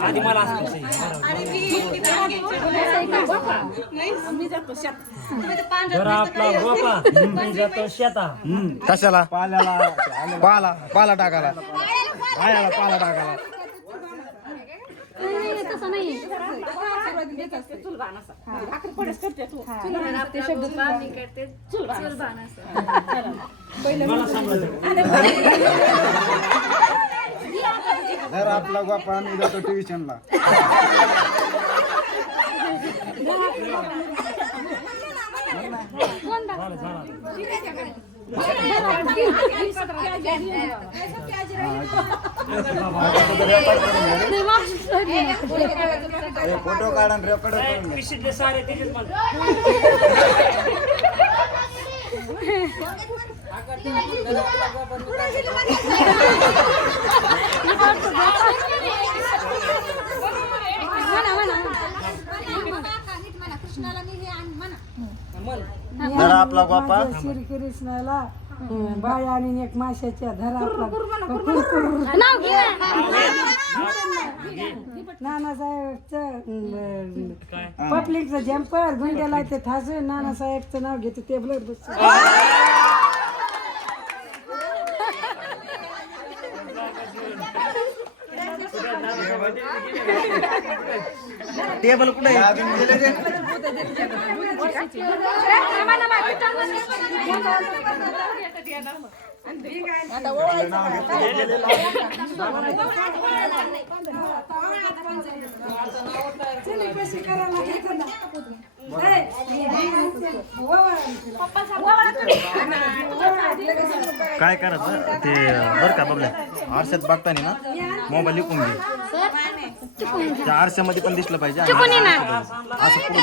आधी मला आपला गोपा मी जातो शेता. कशाला? पाला टाकायला. पायाला पाला टाकायला. जर आपला गोपा मी जातो ट्युशनला. फोटो काढा रेकॉर्ड करून सारे त्याच्यात जर आपला गोपा श्रीकृष्णाला बाया आणि एक माशाच्या धरा आपला नानासाहेबचं पब्लिकचं जम्पर गुंड्याला ते थासू नानासाहेबचं नाव घेतो टेबलवर बसतो. टेबल कुठे काय करायचं ते बरं का बघल्या आरशात बघताना ना मोबाईल लिहून घे. त्या आरशामध्ये पण दिसलं पाहिजे. असं पुढे